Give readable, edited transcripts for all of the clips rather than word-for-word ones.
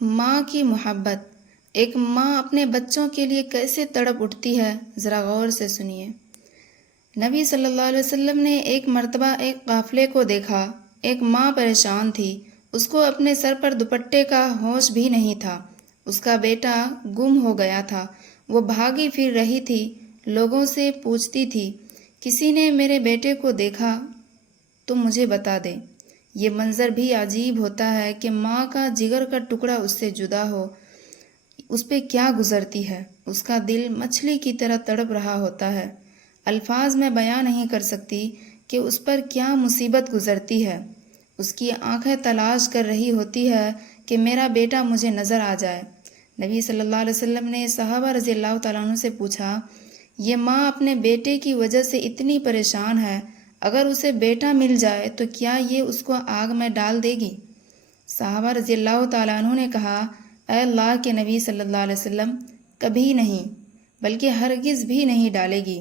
ماں کی محبت۔ ایک ماں اپنے بچوں کے لیے کیسے تڑپ اٹھتی ہے، ذرا غور سے سنیے۔ نبی صلی اللہ علیہ وسلم نے ایک مرتبہ ایک قافلے کو دیکھا۔ ایک ماں پریشان تھی، اس کو اپنے سر پر دوپٹے کا ہوش بھی نہیں تھا۔ اس کا بیٹا گم ہو گیا تھا۔ وہ بھاگی پھر رہی تھی، لوگوں سے پوچھتی تھی، کسی نے میرے بیٹے کو دیکھا تو مجھے بتا دے۔ یہ منظر بھی عجیب ہوتا ہے کہ ماں کا جگر کا ٹکڑا اس سے جدا ہو، اس پہ کیا گزرتی ہے۔ اس کا دل مچھلی کی طرح تڑپ رہا ہوتا ہے۔ الفاظ میں بیان نہیں کر سکتی کہ اس پر کیا مصیبت گزرتی ہے۔ اس کی آنکھیں تلاش کر رہی ہوتی ہے کہ میرا بیٹا مجھے نظر آ جائے۔ نبی صلی اللہ علیہ وسلم نے صحابہ رضی اللہ تعالیٰ عنہ سے پوچھا، یہ ماں اپنے بیٹے کی وجہ سے اتنی پریشان ہے، اگر اسے بیٹا مل جائے تو کیا یہ اس کو آگ میں ڈال دے گی؟ صحابہ رضی اللہ تعالیٰ عنہ نے کہا، اے اللہ کے نبی صلی اللہ علیہ وسلم، کبھی نہیں، بلکہ ہرگز بھی نہیں ڈالے گی۔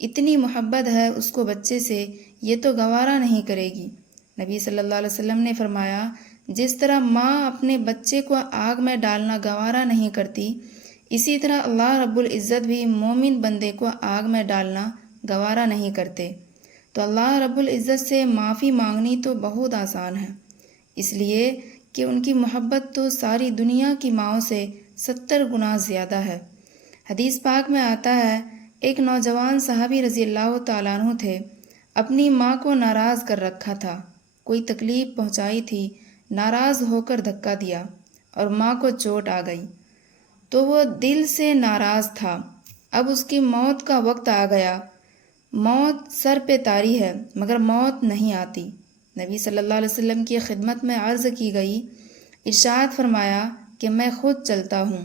اتنی محبت ہے اس کو بچے سے، یہ تو گوارا نہیں کرے گی۔ نبی صلی اللہ علیہ وسلم نے فرمایا، جس طرح ماں اپنے بچے کو آگ میں ڈالنا گوارا نہیں کرتی، اسی طرح اللہ رب العزت بھی مومن بندے کو آگ میں ڈالنا گوارا نہیں کرتے۔ تو اللہ رب العزت سے معافی مانگنی تو بہت آسان ہے، اس لیے کہ ان کی محبت تو ساری دنیا کی ماؤں سے 70 گنا زیادہ ہے۔ حدیث پاک میں آتا ہے، ایک نوجوان صحابی رضی اللہ تعالیٰ عنہ تھے، اپنی ماں کو ناراض کر رکھا تھا، کوئی تکلیف پہنچائی تھی، ناراض ہو کر دھکا دیا اور ماں کو چوٹ آ گئی، تو وہ دل سے ناراض تھا۔ اب اس کی موت کا وقت آ گیا، موت سر پہ طاری ہے مگر موت نہیں آتی۔ نبی صلی اللہ علیہ وسلم کی خدمت میں عرض کی گئی، ارشاد فرمایا کہ میں خود چلتا ہوں۔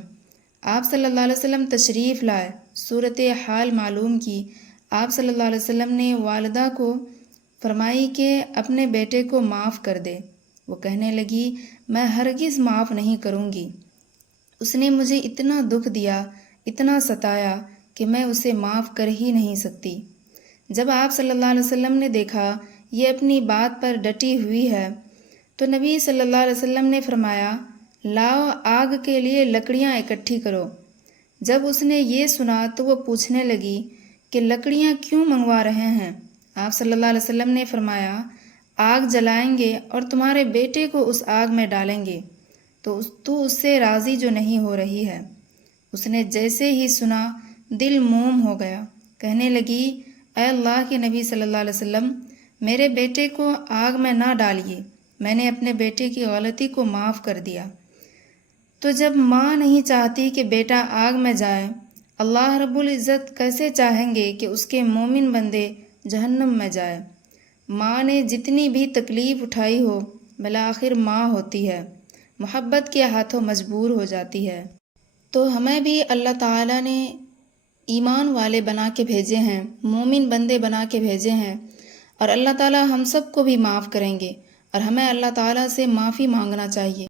آپ صلی اللہ علیہ وسلم تشریف لائے، صورت حال معلوم کی۔ آپ صلی اللہ علیہ وسلم نے والدہ کو فرمائی کہ اپنے بیٹے کو معاف کر دے۔ وہ کہنے لگی، میں ہرگز معاف نہیں کروں گی، اس نے مجھے اتنا دکھ دیا، اتنا ستایا کہ میں اسے معاف کر ہی نہیں سکتی۔ جب آپ صلی اللہ علیہ وسلم نے دیکھا یہ اپنی بات پر ڈٹی ہوئی ہے تو نبی صلی اللہ علیہ وسلم نے فرمایا، لاؤ آگ کے لیے لکڑیاں اکٹھی کرو۔ جب اس نے یہ سنا تو وہ پوچھنے لگی کہ لکڑیاں کیوں منگوا رہے ہیں؟ آپ صلی اللہ علیہ وسلم نے فرمایا، آگ جلائیں گے اور تمہارے بیٹے کو اس آگ میں ڈالیں گے، تو اس سے راضی جو نہیں ہو رہی ہے۔ اس نے جیسے ہی سنا دل موم ہو گیا، کہنے لگی، اے اللہ کے نبی صلی اللہ علیہ وسلم، میرے بیٹے کو آگ میں نہ ڈالیے، میں نے اپنے بیٹے کی غلطی کو معاف کر دیا۔ تو جب ماں نہیں چاہتی کہ بیٹا آگ میں جائے، اللہ رب العزت کیسے چاہیں گے کہ اس کے مومن بندے جہنم میں جائے؟ ماں نے جتنی بھی تکلیف اٹھائی ہو، بالآخر ماں ہوتی ہے، محبت کے ہاتھوں مجبور ہو جاتی ہے۔ تو ہمیں بھی اللہ تعالیٰ نے ایمان والے بنا کے بھیجے ہیں، مومن بندے بنا کے بھیجے ہیں، اور اللہ تعالیٰ ہم سب کو بھی معاف کریں گے، اور ہمیں اللہ تعالیٰ سے معافی مانگنا چاہیے۔